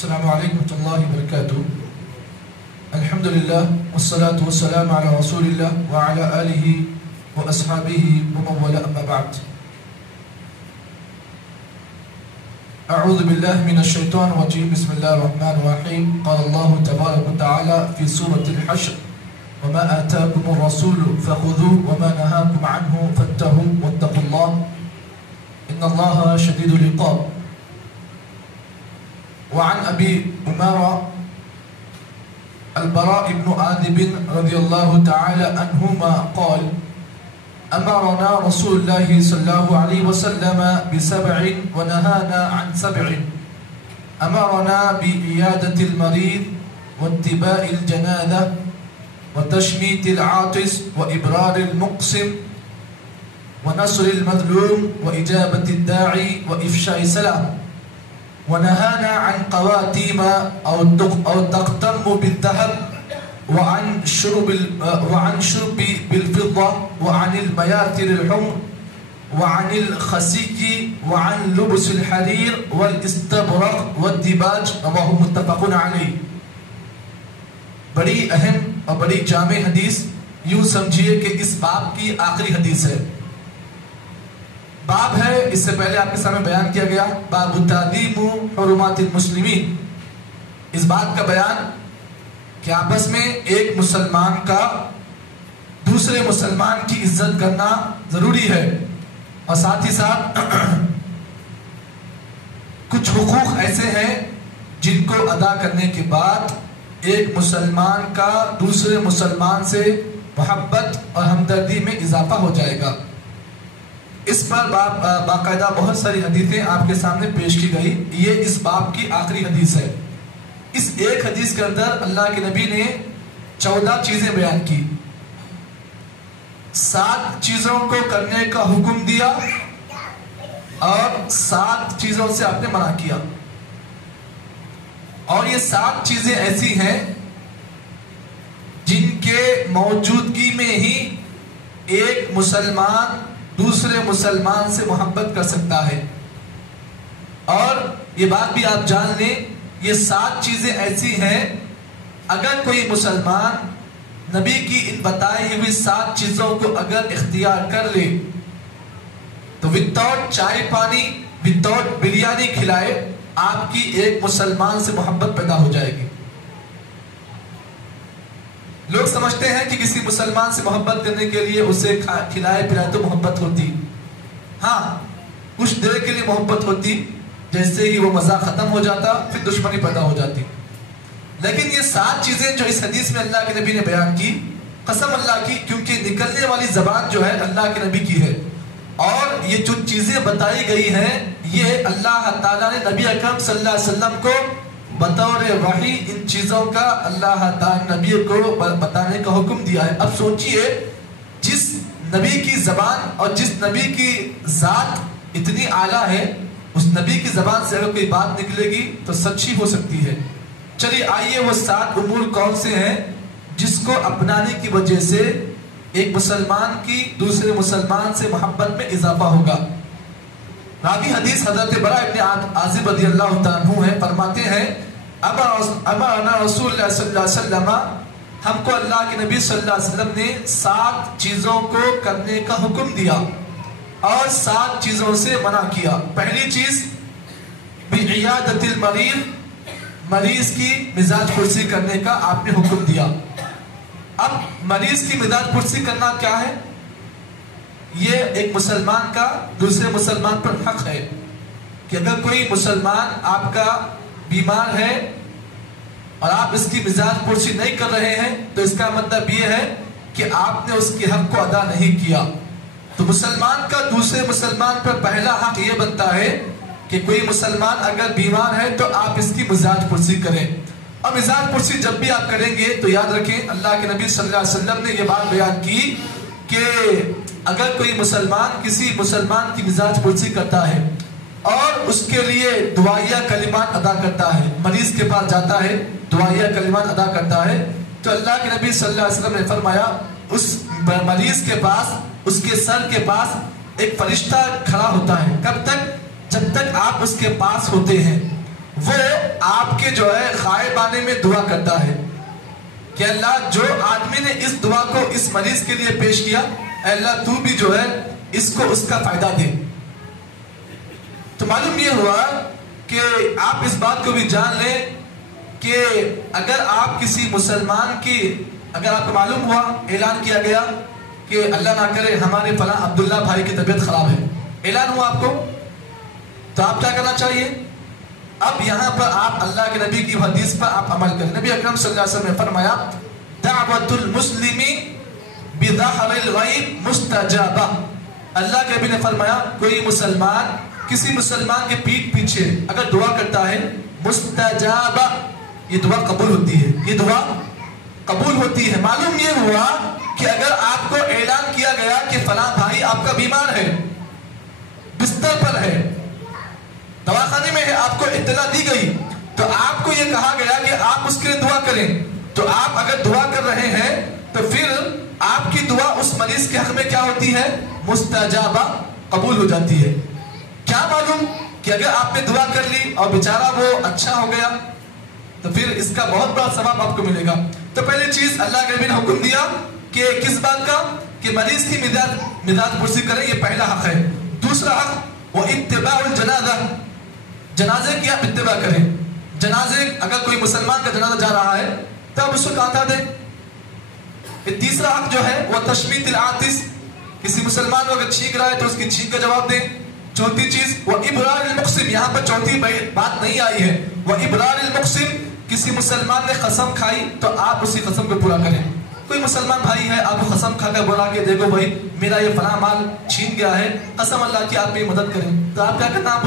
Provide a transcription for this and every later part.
السلام عليكم ورحمة الله وبركاته. الحمد لله والصلاة والسلام على رسول الله وعلى آله وأصحابه ومن والاه أما بعد. أعوذ بالله من الشيطان الرجيم. بسم الله الرحمن الرحيم. قال الله تبارك وتعالى في سورة الحشر: وما آتاكم الرسول فخذوه وما نهاكم عنه فانتهوا واتقوا الله إن الله شديد العقاب. وعن أبي أمارة البراء بن عازب رضي الله تعالى عنهما قال: أمرنا رسول الله صلى الله عليه وسلم بسبع ونهانا عن سبع. أمرنا بعيادة المريض واتباع الجنازة وتشميت العاطس وإبرار المقسم ونصر المظلوم وإجابة الداعي وإفشاء السلام. ونهانا عن قواتيم أو تقتم بالذهب وعن شرب بالفضة وعن المياتر الحمر وعن الخسي وعن لبس الحرير والاستبرق والديباج. رواه متفق علیہ. بڑی اہم اور بڑی جامع حدیث، یوں سمجھیے کہ اس باب کی آخری حدیث ہے. باب ہے، اس سے پہلے آپ کے سامنے بیان کیا گیا باب تعظیم حرمات المسلمین. اس بات کا بیان کہ آپس میں ایک مسلمان کا دوسرے مسلمان کی عزت کرنا ضروری ہے، اور ساتھ ہی ساتھ کچھ حقوق ایسے ہیں جن کو ادا کرنے کے بعد ایک مسلمان کا دوسرے مسلمان سے محبت اور ہمدردی میں اضافہ ہو جائے گا. اس پر باقاعدہ بہت ساری حدیثیں آپ کے سامنے پیش کی گئی. یہ اس باب کی آخری حدیث ہے. اس ایک حدیث کے اندر اللہ کے نبی نے 14 چیزیں بیان کی، 7 چیزوں کو کرنے کا حکم دیا اور 7 چیزوں سے آپ نے منع کیا. اور یہ 7 چیزیں ایسی ہیں جن کے موجودگی میں ہی ایک مسلمان دوسرے مسلمان سے محبت کر سکتا ہے. اور یہ بات بھی آپ جان لیں، یہ 7 چیزیں ایسی ہیں اگر کوئی مسلمان نبی کی ان بتائی ہوئی 7 چیزوں کو اگر اختیار کر لے تو وداؤٹ چائے پانی، وداؤٹ بریانی کھلائے آپ کی ایک مسلمان سے محبت پیدا ہو جائے گی. لوگ سمجھتے ہیں کہ کسی مسلمان سے محبت کرنے کے لیے اسے کھلائے پلائے تو محبت ہوتی. ہاں، کچھ دیر کے لیے محبت ہوتی، جیسے ہی وہ مزہ ختم ہو جاتا پھر دشمنی پیدا ہو جاتی. لیکن یہ 7 چیزیں جو اس حدیث میں اللہ کے نبی نے بیان کی، قسم اللہ کی، کیونکہ نکلنے والی زبان جو ہے اللہ کے نبی کی ہے، اور یہ جو چیزیں بتائی گئی ہیں یہ اللہ تعالیٰ نے نبی اکرم صلی اللہ علیہ وسلم کو بطور وحی ان چیزوں کا اللہ تعالیٰ نبی کو بتانے کا حکم دیا ہے. اب سوچئے، جس نبی کی زبان اور جس نبی کی ذات اتنی اعلیٰ ہے، اس نبی کی زبان سے اگر کوئی بات نکلے گی تو سچی ہو سکتی ہے. چلیے آئیے وہ 7 امور کون سے ہیں جس کو اپنانے کی وجہ سے ایک مسلمان کی دوسرے مسلمان سے محبت میں اضافہ ہوگا. راوی حدیث حضرت براء ابن عازب رضی اللہ تعالیٰ عنہ ہے، فرماتے ہیں امرنا رسول اللہ صلی اللہ علیہ وسلم، ہم کو اللہ کے نبی صلی اللہ علیہ وسلم نے 7 چیزوں کو کرنے کا حکم دیا اور 7 چیزوں سے منع کیا. پہلی چیز بعیادت المریض، مریض کی مزاج پرسی کرنے کا آپ نے حکم دیا. اب مریض کی مزاج پرسی کرنا کیا ہے؟ یہ ایک مسلمان کا دوسرے مسلمان پر حق ہے کہ اگر کوئی مسلمان آپ کا بیمار ہے اور آپ اس کی مزاج پرسی نہیں کر رہے ہیں تو اس کا مطلب یہ ہے کہ آپ نے اس کے حق کو ادا نہیں کیا. تو مسلمان کا دوسرے مسلمان پر پہلا حق یہ بنتا ہے کہ کوئی مسلمان اگر بیمار ہے تو آپ اس کی مزاج پرسی کریں. اور مزاج پرسی جب بھی آپ کریں گے تو یاد رکھیں، اللہ کے نبی صلی اللہ علیہ وسلم نے یہ بات بیان کی کہ اگر کوئی مسلمان کسی مسلمان کی مزاج پرسی کرتا ہے اور اس کے لیے دعائیہ کلمات ادا کرتا ہے، مریض کے پاس جاتا ہے، دعائیہ کلمات ادا کرتا ہے، تو اللہ کے نبی صلی اللہ علیہ وسلم نے فرمایا اس مریض کے پاس، اس کے سر کے پاس ایک فرشتہ کھڑا ہوتا ہے. کب تک؟ جب تک آپ اس کے پاس ہوتے ہیں. وہ آپ کے جو ہے غائب آنے میں دعا کرتا ہے کہ اللہ جو آدمی نے اس دعا کو اس مریض کے لیے پیش کیا، اے اللہ تو بھی جو ہے اس کو اس کا فائدہ دے۔ تو معلوم یہ ہوا کہ آپ اس بات کو بھی جان لیں کہ اگر آپ کسی مسلمان کی، اگر آپ کو معلوم ہوا، اعلان کیا گیا کہ اللہ نہ کرے ہمارے فلاں عبداللہ بھائی کی طبیعت خراب ہے، اعلان ہوا آپ کو، تو آپ کیا کرنا چاہیے؟ اب یہاں پر آپ اللہ کے نبی کی حدیث پر آپ عمل کریں۔ نبی اکرم صلی اللہ علیہ وسلم نے فرمایا دعوت المسلم بظہر الغیب مستجابہ۔ اللہ کے نبی نے فرمایا کوئی مسلمان کسی مسلمان کے پیٹھ پیچھے اگر دعا کرتا ہے مستجابہ، یہ دعا قبول ہوتی ہے، یہ دعا قبول ہوتی ہے۔ معلوم یہ ہوا کہ اگر آپ کو اعلان کیا گیا کہ فلاں بھائی آپ کا بیمار ہے، بستر پر ہے، دواخانے میں ہے، آپ کو اطلاع دی گئی، تو آپ کو یہ کہا گیا کہ آپ اس کے لیے دعا کریں، تو آپ اگر دعا کر رہے ہیں تو پھر آپ کی دعا اس مریض کے حق میں کیا ہوتی ہے؟ مستجابہ، قبول ہو جاتی ہے۔ کیا معلوم کہ اگر آپ نے دعا کر لی اور بیچارہ وہ اچھا ہو گیا تو پھر اس کا بہت بڑا ثواب آپ کو ملے گا۔ تو پہلی چیز اللہ کے نبی نے حکم دیا کہ کس بات کا؟ کہ مریض کی مداد پرسی کریں، یہ پہلا حق ہے۔ دوسرا حق وہ اتباع الجنازہ، جنازے کی آپ اتباع کریں۔ جنازے اگر کوئی مسلمان کا جنازہ جا رہا ہے تو آپ اس کو کاتا دیں۔ تیسرا حق جو ہے وہ تشمیت العاطس، کسی مسلمان کو اگر چھینک رہا ہے تو اس کی چھینک کا جواب دیں۔ چوتھی چیز وہ ابرار المقسم، یہاں پر چوتھی بات نہیں آئی ہے، وہ ابرار المقسم، کسی مسلمان نے قسم کھائی تو آپ اسی قسم کو پورا کریں۔ کوئی مسلمان بھائی ہے، آپ کو قسم کھا کر بولا کہ دیکھو بھائی میرا یہ فلاں مال چھین گیا ہے، قسم اللہ کی آپ میری مدد کریں، تو آپ کیا کرنا؟ آپ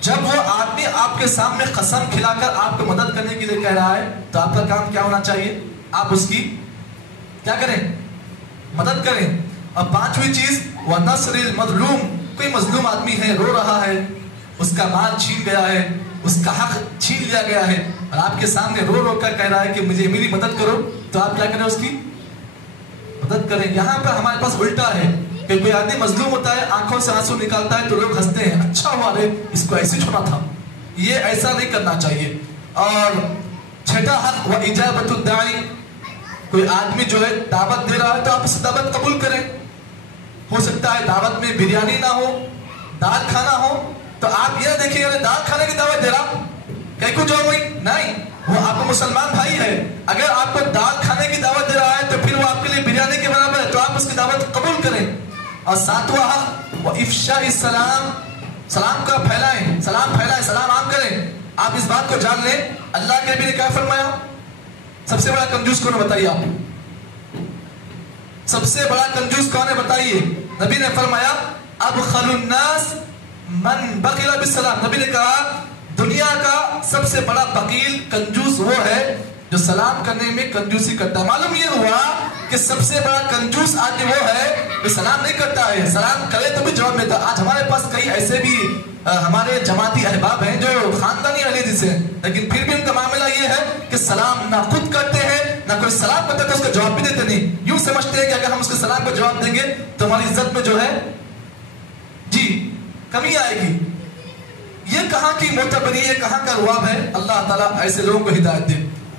جب وہ آدمی آپ کے سامنے قسم کھلا کر آپ کو مدد کرنے کے لیے کہہ رہا ہے تو آپ کا کام کیا ہونا چاہیے؟ آپ اس کی کیا کریں؟ مدد کریں۔ اور پانچویں چیز وَنَصْرِ الْمَظْلُومِ، کوئی مظلوم آدمی ہے، رو رہا ہے، اس کا مال چھین گیا ہے، اس کا حق چھین لیا گیا ہے، اور آپ کے سامنے رو رو کر کہہ رہا ہے کہ مجھے میری مدد کرو، تو آپ کیا کریں؟ اس کی مدد کریں۔ یہاں پر ہمارے پاس الٹا ہے کہ کوئی آدمی مظلوم ہوتا ہے، آنکھوں سے آنسو نکالتا ہے تو لوگ ہنستے ہیں، اچھا ہوا رے اس کو ایسے چھوڑا تھا۔ یہ ایسا نہیں کرنا چاہیے۔ اور چھٹا حق وہ اجابت الداعی، کوئی آدمی جو ہے دعوت دے رہا ہے تو آپ اس دعوت قبول کریں۔ ہو سکتا ہے دعوت میں بریانی نہ ہو، دال کھانا ہو، تو آپ یہ دیکھیں دال کھانے کی دعوت دے رہا کہیں کو جو ہوئی نہیں، وہ آپ کو مسلمان بھائی ہے، اگر آپ کو دال کھانے کی دعوت دے رہا ہے تو پھر وہ آپ کے لیے بریانی کے برابر ہے، تو آپ اس کی دعوت قبول کریں۔ اور ساتواں حق وہ افشاء السلام، سلام کا پھیلائیں، سلام پھیلائیں، سلام عام کریں۔ آپ اس بات کو جان لیں اللہ کے نبی نے کیا فرمایا؟ سب سے بڑا کنجوس کون ہے بتائیے؟ آپ سب سے بڑا کنجوس کون ہے بتائیے؟ نبی نے فرمایا ابخل الناس من بخل بالسلام۔ نبی نے کہا دنیا کا سب سے بڑا بخیل کنجوس وہ ہے جو سلام کرنے میں کنجوسی کرتا ہے۔ معلوم یہ ہوا کہ سب سے بڑا کنجوس آدمی وہ ہے جو سلام نہیں کرتا ہے، سلام کرے تو بھی جواب دیتا۔ آج ہمارے پاس کئی ایسے بھی ہمارے جماعتی احباب ہیں جو خاندانی اہل حدیث ہیں، لیکن پھر بھی ان کا معاملہ یہ ہے کہ سلام نہ خود کرتے ہیں نہ کوئی سلام کرتا ہے تو اس کا جواب بھی دیتے نہیں، یوں سمجھتے ہیں کہ اگر ہم اس کے سلام کو جواب دیں گے تو ہماری عزت میں جو ہے جی کمی آئے گی۔ یہ کہاں کی معتبری، یہ کہاں کا رواب ہے؟ اللہ تعالیٰ ایسے لوگوں کو ہدایت دے۔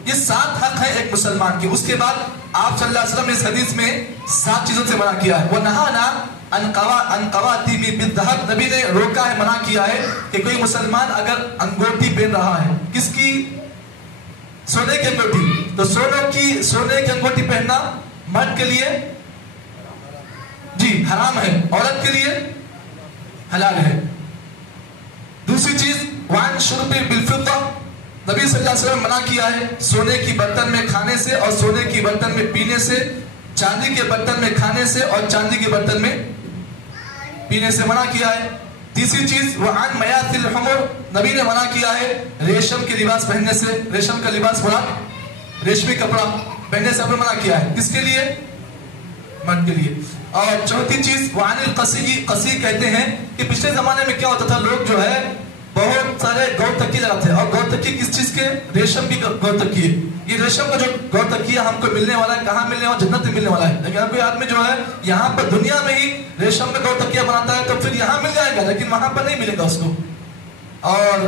یہ 7 حق ہے ایک مسلمان کے۔ اس کے بعد آپ صلی اللہ علیہ وسلم نے اس حدیث میں 7 چیزوں سے منع کیا ہے۔ وہ نہانا ان قواتم بالذهب، نبی نے روکا ہے، منع کیا ہے کہ کوئی مسلمان اگر انگوٹھی پہن رہا ہے، کس کی؟ سونے کی انگوٹھی، تو سونے کی انگوٹھی پہننا مرد کے لیے جی حرام ہے، عورت کے لیے حلال ہے۔ دوسری چیز وان شرب بالفضہ، نبی صلی اللہ علیہ وسلم منع کیا ہے سونے کی برتن میں کھانے سے اور سونے کی برتن میں پینے سے، چاندی کے برتن میں کھانے سے اور چاندی کے برتن میں پینے سے منع کیا ہے۔ تیسری چیز وعن میاث الحمر، نبی نے منع کیا ہے ریشم کے لباس پہننے سے، ریشم کا لباس بڑا ریشمی کپڑا پہننے سے ہمیں منع کیا ہے، کس کے لیے؟ مرد کے لیے۔ اور چوتھی چیز وعن القصی، قصی کہتے ہیں کہ پچھلے زمانے میں کیا ہوتا تھا، لوگ جو ہے بہت سارے گور تکیے لگاتے ہیں، اور گور تکیے کس چیز کے؟ ریشم کی گور تکیے۔ یہ ریشم کا جو گور تکیہ ہم کو ملنے والا ہے، کہاں ملنے والا؟ جنت میں ملنے والا ہے۔ لیکن کوئی آدمی جو ہے یہاں پر دنیا میں ہی ریشم کا گور تکیہ بناتا ہے تو پھر یہاں مل جائے گا لیکن وہاں پر نہیں ملے گا اس کو۔ اور